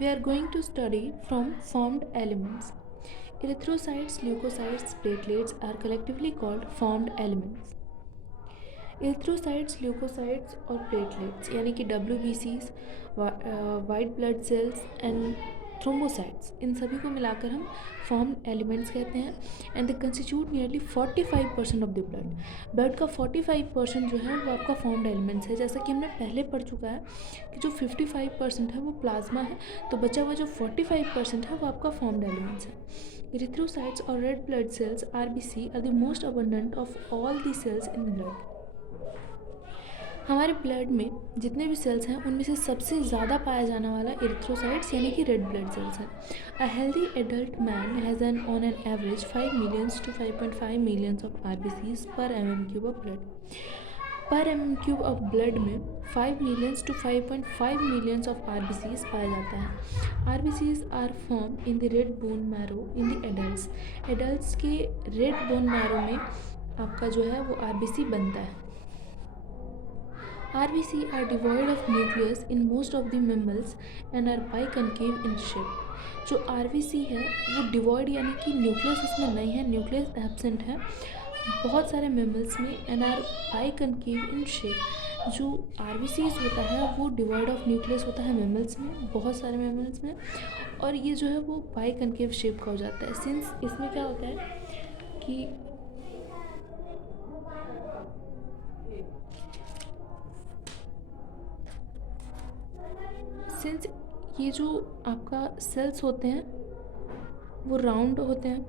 We are going to study from formed elements. Erythrocytes, leukocytes, platelets are collectively called formed elements. Erythrocytes, leucocytes और platelets यानी कि WBCs, white blood cells and thrombocytes, इन सभी को मिलाकर हम formed elements कहते हैं and they constitute nearly 45% of the blood का 45% जो है वो आपका फॉर्म्ड एलिमेंट्स है। जैसा कि हमने पहले पढ़ चुका है कि जो 55% है वो प्लाज्मा है, तो बचा हुआ जो 45% है वो आपका फॉर्म्ड एलिमेंट्स है। इरिथ्रोसाइट्स और red blood cells RBC are the most abundant of all the cells in blood. हमारे ब्लड में जितने भी सेल्स हैं उनमें से सबसे ज़्यादा पाया जाने वाला इरिथ्रोसाइट्स यानी कि रेड ब्लड सेल्स हैं। A healthy adult man has an on an average 5 millions to 5.5 millions of RBCs per mm³ of blood. पर mm³ ऑफ ब्लड में 5 millions to 5.5 millions of RBCs पाया जाता है। RBCs are form in the red bone marrow in the adults. Adults के red bone marrow में आपका जो है वो RBC बनता है। RBC are devoid of nucleus in most of the mammals and are biconcave in shape. जो RBC है वो डिवॉइड यानी कि न्यूक्लियस इसमें नहीं है, न्यूक्लियस एब्सेंट है बहुत सारे मेमल्स में and are biconcave in shape. जो RBCs होता है वो डिवॉइड ऑफ न्यूक्लियस होता है मेमल्स में, बहुत सारे मेमल्स में, और ये जो है वो बाइकनकेव शेप का हो जाता है। सिंस इसमें क्या होता है कि सिंस ये जो आपका सेल्स होते हैं वो राउंड होते हैं,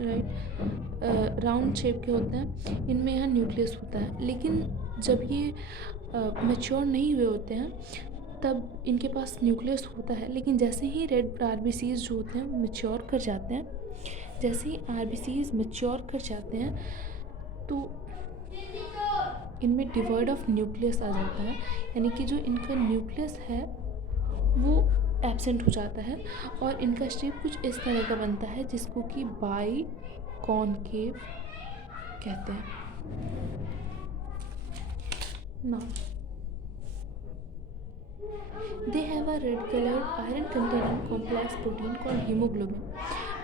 राइट, राउंड शेप के होते हैं, इनमें यहाँ न्यूक्लियस होता है। लेकिन जब ये मैच्योर नहीं हुए होते हैं तब इनके पास न्यूक्लियस होता है, लेकिन जैसे ही रेड RBCs जो होते हैं मैच्योर कर जाते हैं, जैसे ही RBCs मैच्योर कर जाते हैं तो इनमें डिवॉइड ऑफ न्यूक्लियस आ जाता है, यानी कि जो इनका न्यूक्लियस है वो एब्सेंट हो जाता है और इनका शेप कुछ इस तरह का बनता है जिसको कि बाई कॉनकेव कहते हैं। Now they have a red coloured iron containing complex protein called haemoglobin.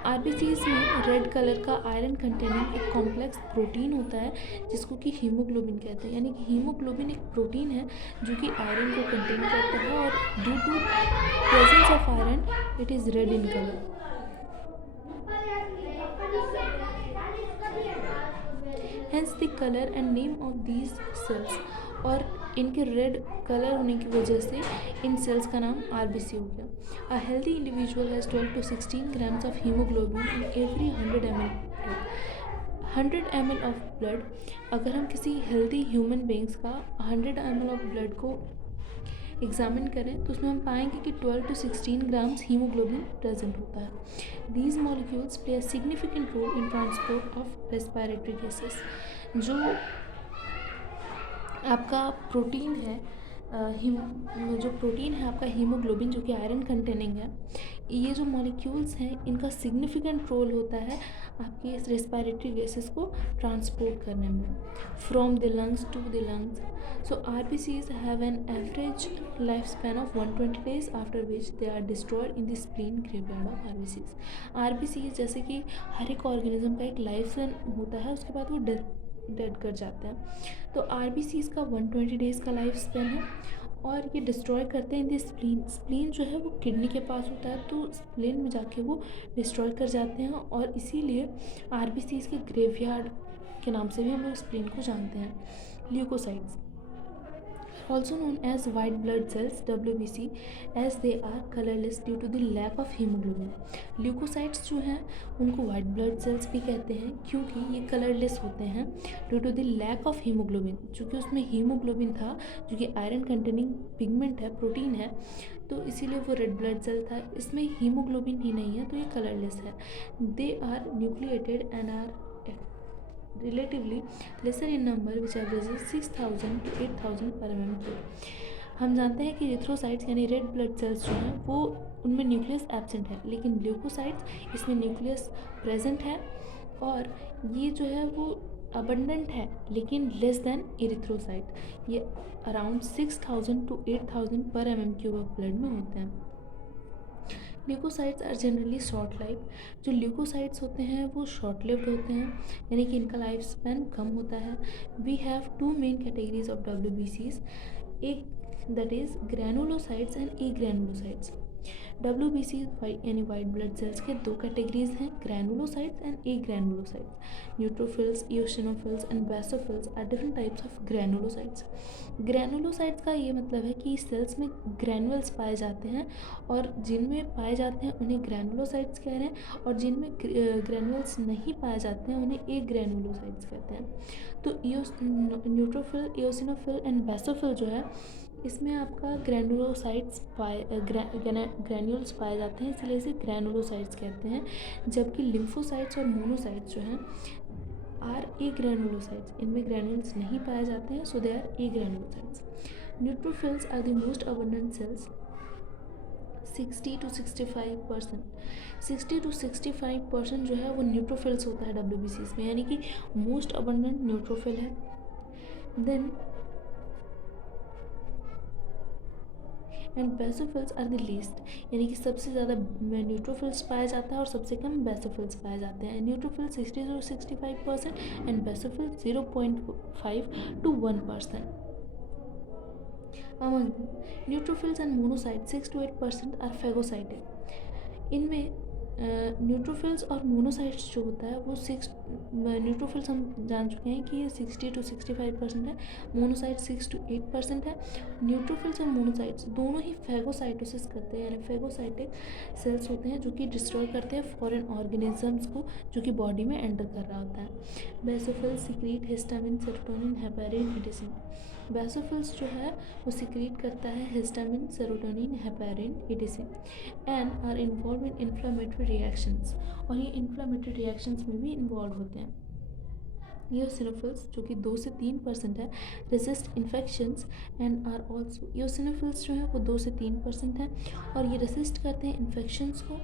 RBCs में रेड कलर का आयरन कंटेनिंग एक कॉम्प्लेक्स प्रोटीन होता है जिसको कि हीमोग्लोबिन कहते हैं, यानी कि हीमोग्लोबिन एक प्रोटीन है जो कि आयरन को कंटेन करता है और due to presence of iron it is red in colour. Hence the colour and name of these cells, और इनके रेड कलर होने की वजह से इन सेल्स का नाम RBC हो गया। A healthy individual has 12 to 16 grams of haemoglobin in every 100 ml blood. 100 ml of blood, अगर हम किसी हेल्दी ह्यूमन बींग्स का 100 ml ऑफ ब्लड को एग्जामिन करें तो उसमें हम पाएंगे कि 12 to 16 ग्राम्स हीमोग्लोबिन प्रेजेंट होता है। These molecules play a significant role in transport of respiratory gases. जो आपका प्रोटीन है, जो प्रोटीन है आपका हीमोग्लोबिन जो कि आयरन कंटेनिंग है, ये जो मॉलिक्यूल्स हैं इनका सिग्निफिकेंट रोल होता है आपकी इस रेस्पिरेटरी गैसेस को ट्रांसपोर्ट करने में from the lungs to the lungs. So RBCs have an average life span of 120 days after which they are destroyed in the spleen graveyard of RBCs जैसे कि हर एक ऑर्गेनिज्म का एक लाइफ स्पैन होता है, उसके बाद वो डेड कर जाते हैं। तो RBCs का 120 डेज़ का लाइफ स्पैन है और ये डिस्ट्रॉय करते हैं इन द स्प्लीन। स्प्लीन जो है वो किडनी के पास होता है, तो स्प्लीन में जाके वो डिस्ट्रॉय कर जाते हैं और इसीलिए RBCs के ग्रेवयार्ड के नाम से भी हम लोग स्प्लीन को जानते हैं। Leukocytes also known as white blood cells WBC as they are colorless due to the lack of hemoglobin। Leukocytes जो हैं उनको वाइट ब्लड सेल्स भी कहते हैं क्योंकि ये कलरलेस होते हैं due to the lack of haemoglobin, चूँकि उसमें हीमोग्लोबिन था जो कि आयरन कंटेनिंग पिगमेंट है, प्रोटीन है, तो इसीलिए वो रेड ब्लड सेल था। इसमें हीमोग्लोबिन ही नहीं है तो ये कलरलेस है। They are nucleated and are relatively lesser in number which averages 6000 to 8000 per mm³। हम जानते हैं कि इरिथ्रोसाइट्स यानी रेड ब्लड सेल्स जो हैं वो उनमें न्यूक्लियस एब्सेंट है, लेकिन ल्यूकोसाइट्स इसमें न्यूक्लियस प्रेजेंट है और ये जो है वो अबंडेंट है लेकिन लेस देन इरिथ्रोसाइट। ये अराउंड 6000 to 8000 पर mm³ ऑफ ब्लड में होते हैं। Leukocytes are generally short life. जो ल्यूकोसाइट्स होते हैं वो शॉर्ट लिव्ड होते हैं, यानी कि इनका लाइफ स्पैन कम होता है। We have two main categories of WBCs, एक that is granulocytes and agranulocytes. WBC यानी वाइट ब्लड सेल्स के दो कैटेगरीज हैं, granulocytes and agranulocytes. Neutrophils, eosinophils and basophils are different types of granulocytes. Granulocytes का ये मतलब है कि सेल्स में ग्रैनुअल्स पाए जाते हैं, और जिनमें पाए जाते हैं उन्हें ग्रैनुलोसाइट्स कह रहे हैं, और जिनमें ग्रैनुअल्स नहीं पाए जाते हैं उन्हें ए ग्रैनुलोसाइट्स कहते हैं। तो न्यूट्रोफिल, इओसिनोफिल एंड बेसोफिल जो है, इसमें आपका ग्रैनुलोसाइट्स ग्रैन्यूल्स पाए जाते हैं, इसलिए इसे ग्रैनुलोसाइट्स कहते हैं। जबकि लिम्फोसाइट्स और मोनोसाइट्स जो हैं आर ए ग्रैनुलोसाइट्स, इनमें ग्रैन्यूल्स नहीं पाए जाते हैं, so they are agranulocytes. Neutrophils are the most abundant cells, 60 to 65%। 60 to 65% जो है वो न्यूट्रोफिल्स होता है WBCs में, यानी कि मोस्ट अबंडेंट न्यूट्रोफिल है। Then and basophils are the least, यानी कि सबसे ज़्यादा न्यूट्रोफिल्स पाया जाता है और सबसे कम बेसोफिल्स पाए जाते हैं। Neutrophil 60 to 65% and basophil 0.5 to 1%। Among them, neutrophils and monocytes 6 to 8% are phagocytic। इनमें न्यूट्रोफिल्स और मोनोसाइट्स जो होता है वो न्यूट्रोफिल्स हम जान चुके हैं कि ये 60 to 65% है, मोनोसाइट्स 6 to 8% है। न्यूट्रोफिल्स और मोनोसाइट्स दोनों ही फैगोसाइटोसिस करते हैं, यानी फैगोसाइटिक सेल्स होते हैं जो कि डिस्ट्रॉय करते हैं फॉरेन ऑर्गेनिजम्स को जो कि बॉडी में एंटर कर रहा होता है। Basophils secrete histamine, serotonin, heparin, इडिसिन। बेसोफिल्स जो है वो सीक्रेट करता है हिस्टामिन, सेरोटोनिन, हेपेरिन, इडिसिन and are involve in inflammatory reactions, और ये इन्फ्लामेटरी रिएक्शंस में भी इन्वॉल्व होते हैं। इओसिनोफिल्स जो कि 2 से 3% है, resist infections and are also, eosinophils जो है वो 2 से 3% है और ये रेसिस्ट करते हैं इन्फेक्शंस को।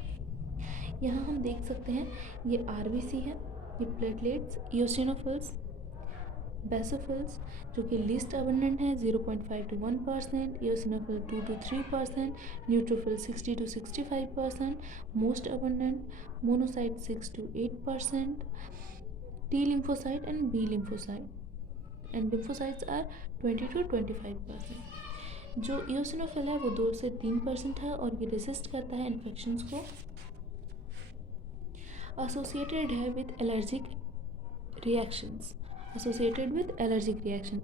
यहाँ हम देख सकते हैं ये RBC है, ये प्लेटलेट्स, इओसिनोफिल्स, बेसोफिल्स जो कि लीस्ट अबंडेंट है 0.5 to 1%, eosinophil 2 to 3%, neutrophil 60 to 65%, most abundant, monocyte 6 to 8%, T lymphocyte and B lymphocyte and lymphocytes are 20 to 25%। जो इओसिनोफिल है वो 2 से 3% है और ये रेसिस्ट करता है इन्फेक्शंस को। एसोसिएटेड है with allergic reactions,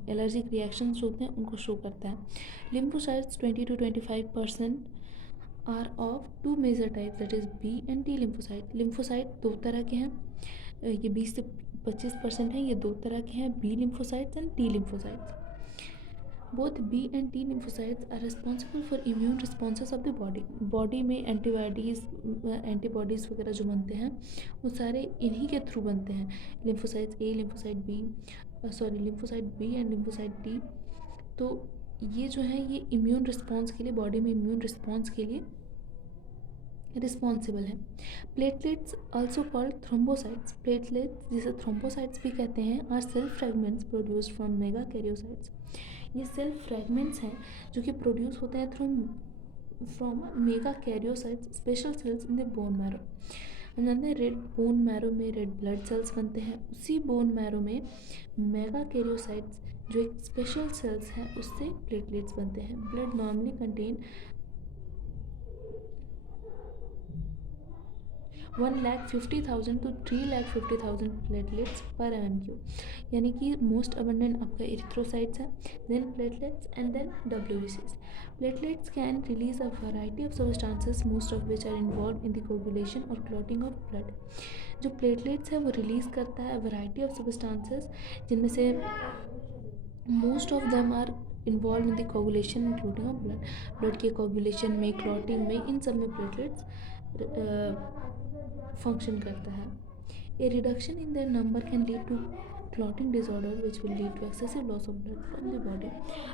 allergic reactions जो होते हैं उनको शो करता है। Lymphocytes 20 to 25% are of two major types, that is B and T lymphocyte. Lymphocyte दो तरह के हैं, ये 20 से 25% हैं, ये दो तरह के हैं, B lymphocytes and T lymphocytes। Both B and T lymphocytes are responsible for immune responses of the body। Body में एंटीबॉडीज़ वगैरह जो बनते हैं वो सारे इन्हीं के थ्रू बनते हैं, lymphocytes A, lymphocyte B and lymphocyte T। तो ये जो है ये इम्यून रिस्पॉन्स के लिए, बॉडी में इम्यून रिस्पॉन्स के लिए रिस्पॉन्सिबल है। Platelets also called thrombocytes, platelets जिसे थ्रोम्बोसाइट्स भी कहते हैं, are cell fragments produced from megakaryocytes. ये सेल फ्रेगमेंट्स हैं जो कि प्रोड्यूस होते हैं from megakaryocytes, special cells in the bone marrow. हम जानते हैं रेड बोन मैरो में रेड ब्लड सेल्स बनते हैं, उसी बोन मैरो में मेगा कैरियोसाइट्स जो एक स्पेशल सेल्स हैं उससे प्लेटलेट्स बनते हैं। Blood normally contain 1,50,000 to 3,50,000 platelets per MMQ, यानी कि मोस्ट अबंडेंट आपका एरिथ्रोसाइट्स है, then platelets and then WBCs। Platelets can release a variety of substances most of which are involve in the coagulation और clotting of blood. जो platelets है वो release करता है वैरायटी ऑफ सब्सटेंसेस जिनमें से most of them are involve in the coagulation and clotting of blood. Blood के coagulation में, क्लॉटिंग में, इन सब में प्लेटलेट्स फंक्शन करता है। A reduction in their number can lead to clotting disorder which will lead to excessive loss of blood from the body.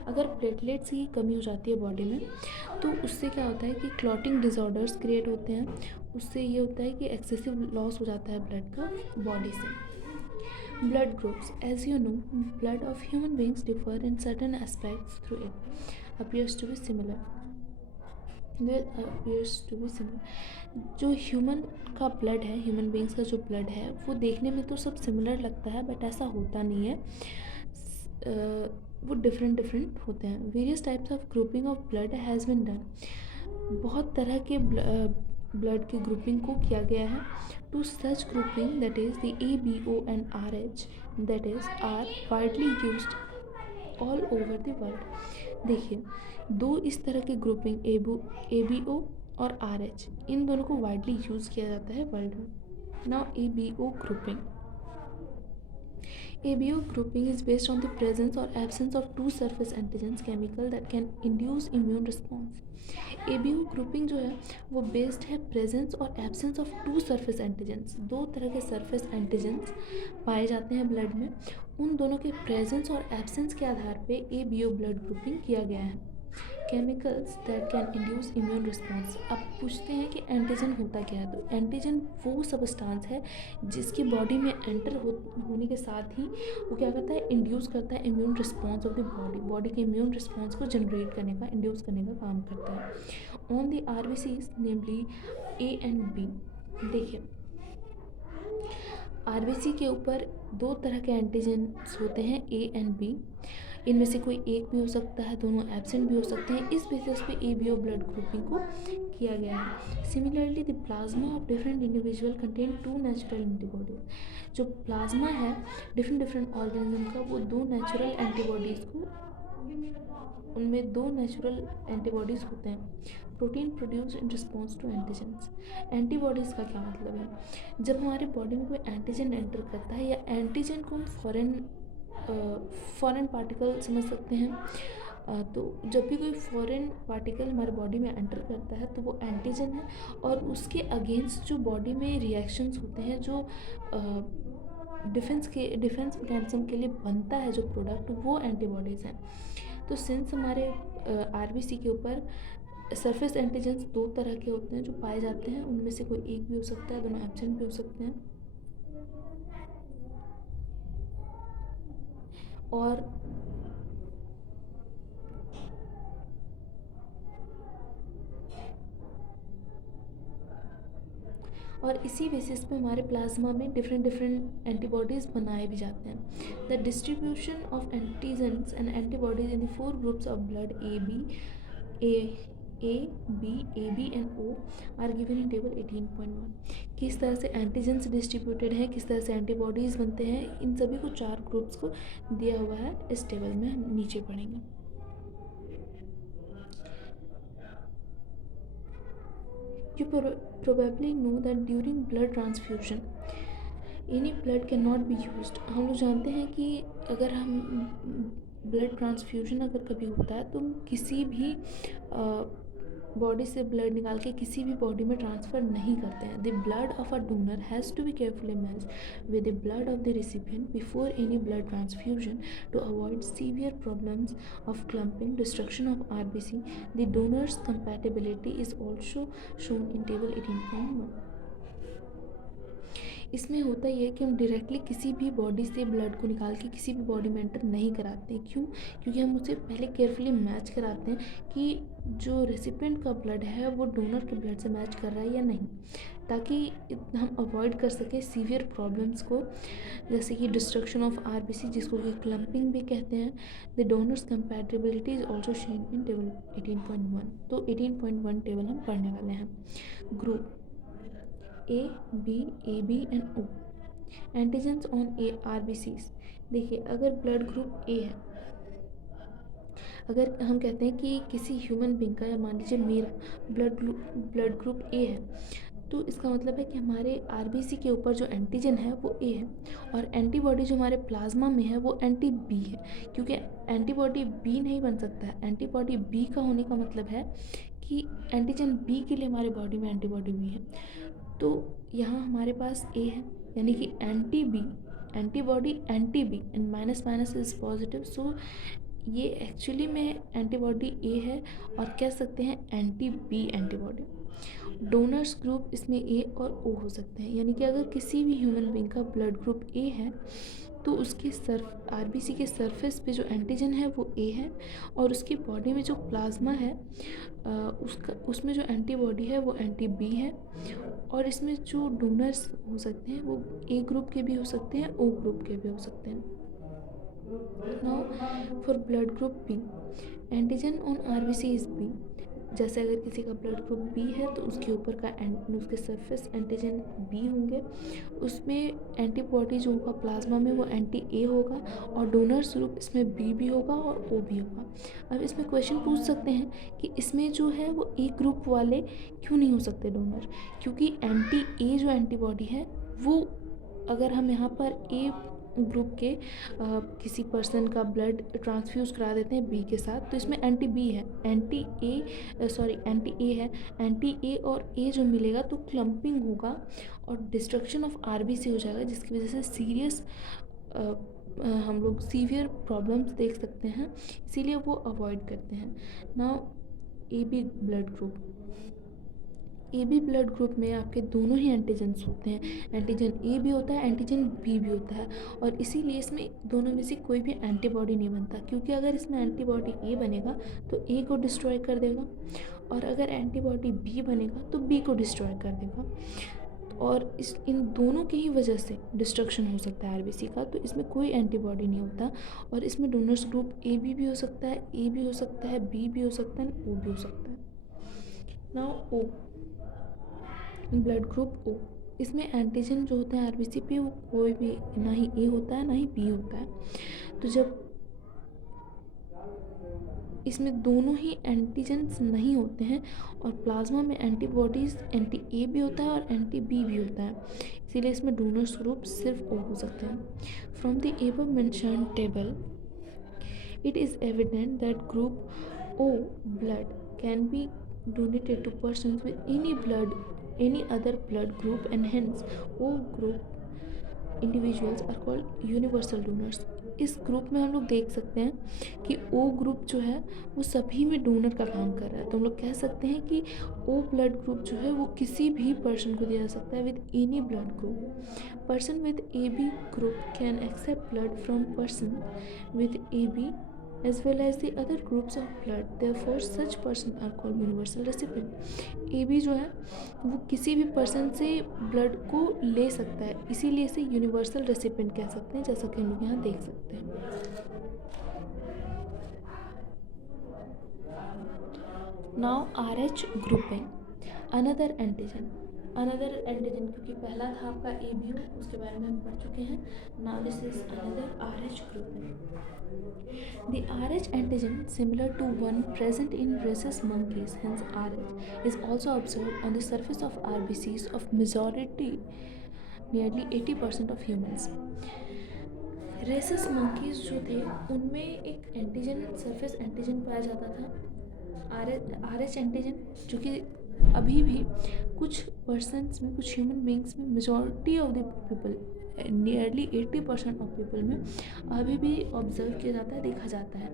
अगर platelets की कमी हो जाती है बॉडी में तो उससे क्या होता है कि क्लॉटिंग डिसऑर्डर्स क्रिएट होते हैं, उससे ये होता है कि एक्सेसिव लॉस हो जाता है ब्लड का बॉडी से। Blood groups, as you know blood of human beings differ in certain aspects through it appears to be similar. There appears to be similar. जो ह्यूमन का ब्लड है, ह्यूमन बींग्स का जो ब्लड है, वो देखने में तो सब सिमिलर लगता है, बट ऐसा होता नहीं है। वो डिफरेंट डिफरेंट होते हैं। Various types of grouping of blood has been done. बहुत तरह के ब्लड की ग्रुपिंग को किया गया है। Two such grouping, that is the ABO and RH, that is are widely used all over the world. देखिए, दो इस तरह की ग्रुपिंग ABO और RH, इन दोनों को वाइडली यूज़ किया जाता है वर्ल्ड में। Now ABO grouping, ABO grouping is based on the presence or absence of two surface antigens chemical that can induce immune response. ABO grouping जो है वो बेस्ड है प्रेजेंस और absence of two surface antigens. दो तरह के surface antigens पाए जाते हैं ब्लड में, उन दोनों के प्रेजेंस और एब्सेंस के आधार पे ABO ब्लड ग्रुपिंग किया गया है। Chemicals that can induce immune response. अब पूछते हैं कि एंटीजन होता क्या है, तो एंटीजन वो सब्सटेंस है जिसकी बॉडी में एंटर होने के साथ ही वो क्या करता है, इंड्यूस करता है immune response of the body, body के इम्यून रिस्पॉन्स को जनरेट करने का, इंड्यूस करने का काम करता है on the RBCs namely A and B। देखिए, RBC के ऊपर दो तरह के एंटीजन्स होते हैं, A एंड B। इनमें से कोई एक भी हो सकता है, दोनों एब्सेंट भी हो सकते हैं। इस बेसिस पे ABO ब्लड ग्रुपिंग को किया गया है। Similarly the plasma of different individual contain two natural antibodies. जो प्लाज्मा है डिफरेंट डिफरेंट ऑर्गेनिज्म का, वो दो नेचुरल एंटीबॉडीज़ को, उनमें दो नेचुरल एंटीबॉडीज़ होते हैं। Protein produce in response to antigens. Antibodies का क्या मतलब है, जब हमारे बॉडी में कोई एंटीजन एंटर करता है, या एंटीजन को हम फॉरेन पार्टिकल समझ सकते हैं। तो जब भी कोई फॉरेन पार्टिकल हमारे बॉडी में एंटर करता है तो वो एंटीजन है, और उसके अगेंस्ट जो बॉडी में रिएक्शंस होते हैं, जो डिफेंस मैकेनिज्म के लिए बनता है जो प्रोडक्ट, वो एंटीबॉडीज़ हैं। तो सिंस हमारे RBC के ऊपर सरफेस एंटीजेंस दो तरह के होते हैं जो पाए जाते हैं, उनमें से कोई एक भी हो सकता है, दोनों एब्सेंट भी हो सकते हैं। और इसी बेसिस पे हमारे प्लाज्मा में डिफरेंट डिफरेंट एंटीबॉडीज़ बनाए भी जाते हैं। The distribution of antigens and antibodies in the 4 groups of blood A, B and O are given in table 18.1। किस तरह से एंटीजेंस डिस्ट्रीब्यूटेड है, किस तरह से एंटीबॉडीज़ बनते हैं, इन सभी को 4 ग्रुप्स को दिया हुआ है। इस टेबल में हम नीचे पढ़ेंगे। You probably know that during blood transfusion any blood cannot be used। हम लोग जानते हैं कि अगर हम ब्लड ट्रांसफ्यूजन अगर कभी होता है तो हम किसी भी बॉडी से ब्लड निकाल के किसी भी बॉडी में ट्रांसफ़र नहीं करते हैं। The blood of a donor has to be carefully matched with the blood of the recipient before any blood transfusion to avoid severe problems of clumping, destruction of RBC। The donors compatibility is also shown in table 18.1। इसमें होता ये है कि हम directly किसी भी body से blood को निकाल के किसी भी बॉडी में एंटर नहीं कराते हैं। क्यों? क्योंकि हम उसे पहले केयरफुली मैच कराते हैं कि जो रेसिपिएंट का ब्लड है वो डोनर के ब्लड से मैच कर रहा है या नहीं, ताकि हम अवॉइड कर सकें सीवियर प्रॉब्लम्स को, जैसे कि डिस्ट्रक्शन ऑफ RBC, जिसको कि क्लम्पिंग भी कहते हैं। The donors compatibility is also shown in table 18.1। तो 18.1 टेबल हम पढ़ने वाले हैं। Group A, B, AB and O। Antigens on RBCs। देखिए, अगर ब्लड ग्रुप A है, अगर हम कहते हैं कि किसी ह्यूमन बींग का, या मान लीजिए मेरा ब्लड ग्रुप A है, तो इसका मतलब है कि हमारे RBC के ऊपर जो एंटीजन है वो A है, और एंटीबॉडी जो हमारे प्लाज्मा में है वो एंटी B है। क्योंकि एंटीबॉडी B नहीं बन सकता है, एंटीबॉडी B का होने का मतलब है कि एंटीजन B के लिए हमारे बॉडी में एंटीबॉडी B है। तो यहाँ हमारे पास A है, यानी कि anti B, antibody anti B, and minus minus is positive. So ये एक्चुअली में एंटीबॉडी A है, और कह सकते हैं anti B antibody. Donors group इसमें A और O हो सकते हैं, यानी कि अगर किसी भी ह्यूमन बींग का ब्लड ग्रुप A है तो उसके आरबीसी के सरफेस पे जो एंटीजन है वो ए है, और उसकी बॉडी में जो प्लाज्मा है उसमें जो एंटीबॉडी है वो एंटी बी है। और इसमें जो डोनर्स हो सकते हैं वो ए ग्रुप के भी हो सकते हैं, ओ ग्रुप के भी हो सकते हैं। Now for blood group B, antigen on RBC is B. जैसे अगर किसी का ब्लड ग्रुप बी है तो उसके ऊपर का उसके सरफेस एंटीजन बी होंगे, उसमें एंटीबॉडी जो होगा प्लाज्मा में वो एंटी ए होगा, और डोनर्स ग्रुप इसमें बी भी होगा और ओ भी होगा। अब इसमें क्वेश्चन पूछ सकते हैं कि इसमें जो है वो ए ग्रुप वाले क्यों नहीं हो सकते डोनर, क्योंकि एंटी ए जो एंटीबॉडी है वो, अगर हम यहाँ पर ए ग्रुप के किसी पर्सन का ब्लड ट्रांसफ्यूज़ करा देते हैं बी के साथ, तो इसमें एंटी बी है, एंटी ए है, एंटी ए और ए जो मिलेगा तो क्लम्पिंग होगा और डिस्ट्रक्शन ऑफ आरबीसी हो जाएगा, जिसकी वजह से सीरियस हम लोग सीवियर प्रॉब्लम्स देख सकते हैं, इसीलिए वो अवॉइड करते हैं। Now A B blood group, A B blood group में आपके दोनों ही एंटीजन्स होते हैं, एंटीजन ए भी होता है, एंटीजन बी भी होता है, और इसीलिए इसमें दोनों में से कोई भी एंटीबॉडी नहीं बनता, क्योंकि अगर इसमें एंटीबॉडी ए बनेगा तो ए को डिस्ट्रॉय कर देगा, और अगर एंटीबॉडी बी बनेगा तो बी को डिस्ट्रॉय कर देगा, और इन दोनों की ही वजह से डिस्ट्रक्शन हो सकता है आरबीसी का। तो इसमें कोई एंटीबॉडी नहीं होता, और इसमें डोनर्स ग्रुप ए बी हो सकता है, ए भी हो सकता है, बी भी हो सकता है, ओ भी हो सकता है। नाउ ओ, ब्लड ग्रुप ओ, इसमें एंटीजन जो होते हैं आरबीसी पे वो कोई भी ना ही ए होता है ना ही बी होता है। तो जब इसमें दोनों ही एंटीजन्स नहीं होते हैं और प्लाज्मा में एंटीबॉडीज़ एंटी ए भी होता है और एंटी बी भी होता है, इसीलिए इसमें डोनर्स ग्रुप सिर्फ ओ हो सकते हैं। From the above mentioned table it is evident that group O blood can be donated to persons with any other blood group, and hence O group individuals are called universal donors। इस group में हम लोग देख सकते हैं कि O group जो है वो सभी में डोनर का काम कर रहा है, तो हम लोग कह सकते हैं कि O ब्लड ग्रुप जो है वो किसी भी पर्सन को दिया जा सकता है with any blood group. Person with A B group can accept blood from person with A B as well as the other groups of blood, therefore such person are called universal recipient। A B जो है वो किसी भी person से blood को ले सकता है, इसीलिए इसे यूनिवर्सल रेसिपेंट कह सकते हैं, जैसा कि हम लोग यहाँ देख सकते हैं। Now R H grouping, another antigen क्योंकि पहला था आपका ए बी, उसके बारे में हम पढ़ चुके हैं। Now this is another R H grouping. The RH antigen, similar to one present in rhesus monkeys, hence RH, is also observed on the surface of RBCs of majority, nearly 80% of humans। Rhesus monkeys जो थे उनमें एक antigen, surface antigen पाया जाता था, are H antigen, जो कि अभी भी कुछ पर्सनस में, कुछ ह्यूमन बींग्स में, majority of the people, nearly 80% of people में अभी भी ऑब्जर्व किया जाता है, देखा जाता है।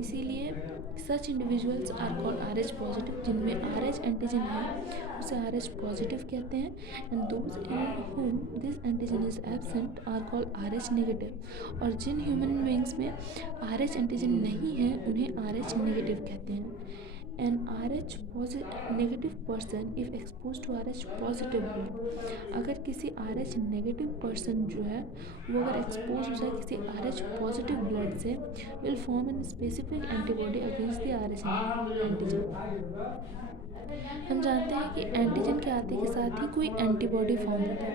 इसीलिए such individuals are called R H positive, जिनमें आर एच एंटीजन है उसे आर एच पॉजिटिव कहते हैं, and those in whom this antigen is absent are called R H negative, और जिन ह्यूमन बींग्स में आर एच एंटीजन नहीं है उन्हें आर एच नेगेटिव कहते हैं। An RH negative person if exposed to RH positive blood, अगर किसी RH नेगेटिव पर्सन जो है वो अगर एक्सपोज हो जाए किसी RH पॉजिटिव ब्लड से, will form an specific antibody against the RH antigen. हम जानते हैं कि एंटीजन के आते के साथ ही कोई एंटीबॉडी फॉर्म होता है।